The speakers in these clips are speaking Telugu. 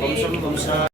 वंशं वंशा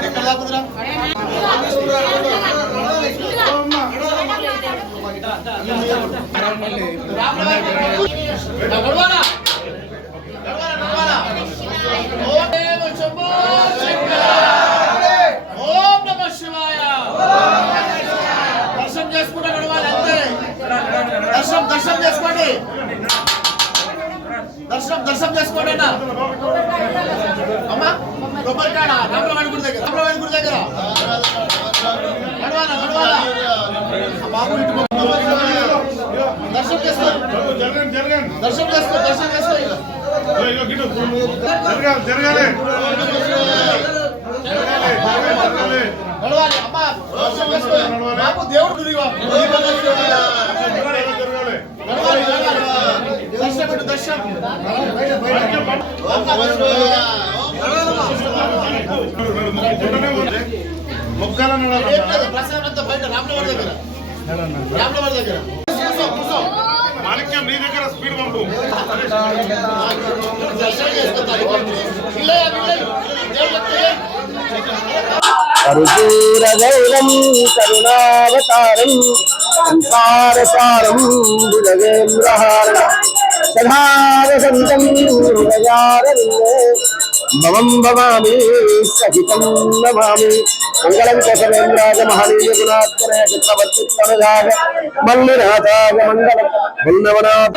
ఎక్కడ దాపుతురా ఓం నమ శివాయ దర్శనం చేసుకుంటే నడవాలి అంతే దర్శనం దర్శనం చేసుకోండి అర్థం చేసుకోండి అన్న. అమ్మా కొబ్బరికాడ రామలవాడి గుడి దగ్గర రామలవాడి గుడి దగ్గర. నడవాలా నడవాలా? బాబు ఇటు దర్శనం చేసుకోండి దర్శనం చేసుకో. దర్శనం చేసుకో జరగాలి జరగాలి జరగాలి నడవాలి అమ్మా దర్శనం చేసుకో. దేవుడు నడవాలి. మాణిక్యం నీ దగ్గర స్పీడ్ పంపు. కరుపూరగౌరం కరుణావతారం సంసారసారం భుజగేంద్రహారం సదావసంతం హృదయారవిందే భవం భవామి సహితం నమామి. మంగళం కేశవేంద్రాజ మహనీయ గుణాత్మనే చక్రవర్తి తనుజాగ మంగళం. మల్లవనాథ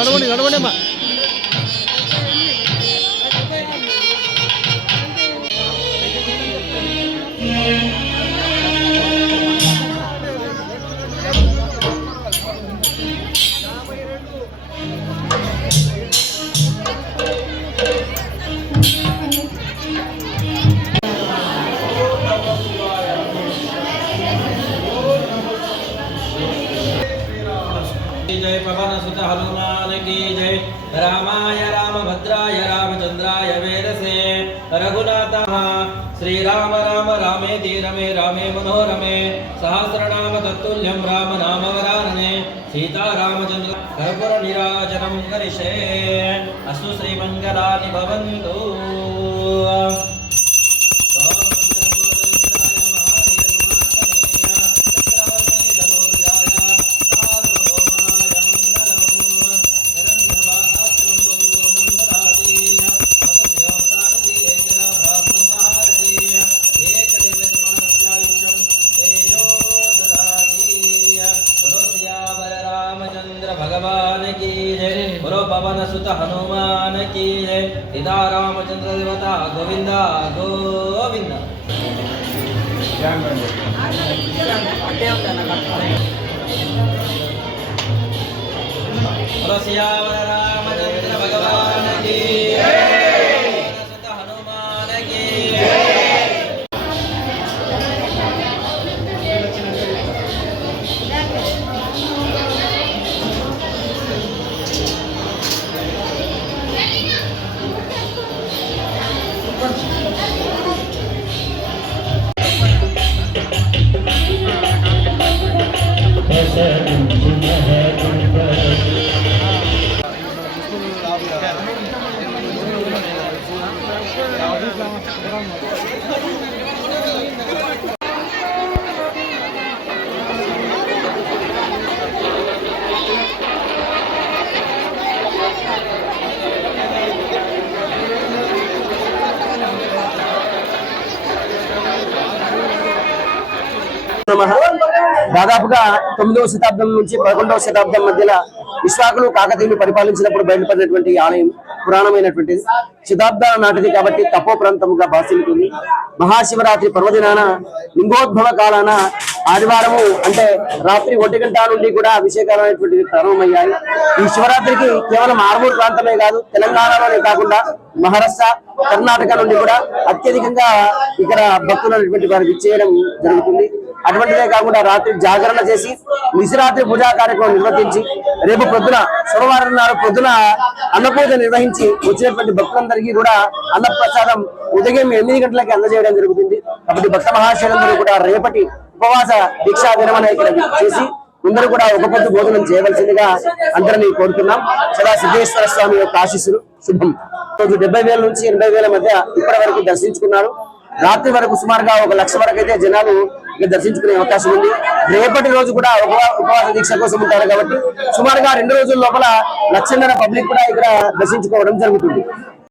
నడవండి నడవండి అమ్మా. जय पवन सुत हनुमान की जय। रामाय रामभद्राय रामचंद्राय वेदसे। रघुनाथ श्री राम राम रामे रमे, रामे मनोरमे। सहस्रनाम तत्तुल्यं राम नाम वरानने सीता रामचंद्र कर्पूर निराजनं करिष्ये। अस्तु श्रीमङ्गलानि भवन्तु। రామచంద్ర దేవత గోవింద. గోవింద రామచంద్ర భగవాన్. నమ దాదాపుగా తొమ్మిదవ శతాబ్దం నుంచి పదకొండవ శతాబ్దం మధ్యలో విశ్వాకులు కాకతీయులు పరిపాలించినప్పుడు బయటపడినటువంటి ఆలయం పురాణమైనటువంటిది. శతాబ్దాల నాటిది కాబట్టి తపో ప్రాంతముగా భాషిల్లుతుంది మహాశివరాత్రి పర్వదినాన లింగోద్భవ కాలాన ఆదివారము అంటే రాత్రి ఒంటి గంట నుండి కూడా అభిషేకాలు అనేటువంటివి ప్రారంభమయ్యాయి. ఈ శివరాత్రికి కేవలం ఆర్మూర్ ప్రాంతమే కాదు తెలంగాణలోనే కాకుండా మహారాష్ట్ర కర్ణాటక నుండి కూడా అత్యధికంగా ఇక్కడ భక్తులు అనేటువంటి వారికి చేయడం జరుగుతుంది. అటువంటిదే కాకుండా రాత్రి జాగరణ చేసి నిశరాత్రి పూజా కార్యక్రమం నిర్వహించి రేపు పొద్దున సోమవారం నాడు పొద్దున అన్నపూజ నిర్వహించి వచ్చినటువంటి భక్తులందరికీ కూడా అన్నప్రసాదం ఉదయం ఎనిమిది గంటలకి అందజేయడం జరుగుతుంది. కాబట్టి భక్త మహాశయులందరూ కూడా రేపటి ఉపవాస దీక్షా దినం చేసి అందరూ కూడా ఒక పొద్దు భోజనం చేయవలసిందిగా అందరినీ కోరుతున్నాం. సదా సిద్ధేశ్వర స్వామి యొక్క ఆశీస్సులు శుభం. రోజు డెబ్బై వేల నుంచి ఎనభై వేల మధ్య ఇప్పటి వరకు దర్శించుకున్నారు. రాత్రి వరకు సుమారుగా ఒక లక్ష వరకు అయితే జనాలు దర్శించుకునే అవకాశం ఉంది. రేపటి రోజు కూడా ఉపవాస దీక్ష కోసం ఉంటారు కాబట్టి సుమారుగా రెండు రోజుల లోపల లక్షన్నర పబ్లిక్ కూడా ఇక్కడ దర్శించుకోవడం జరుగుతుంది.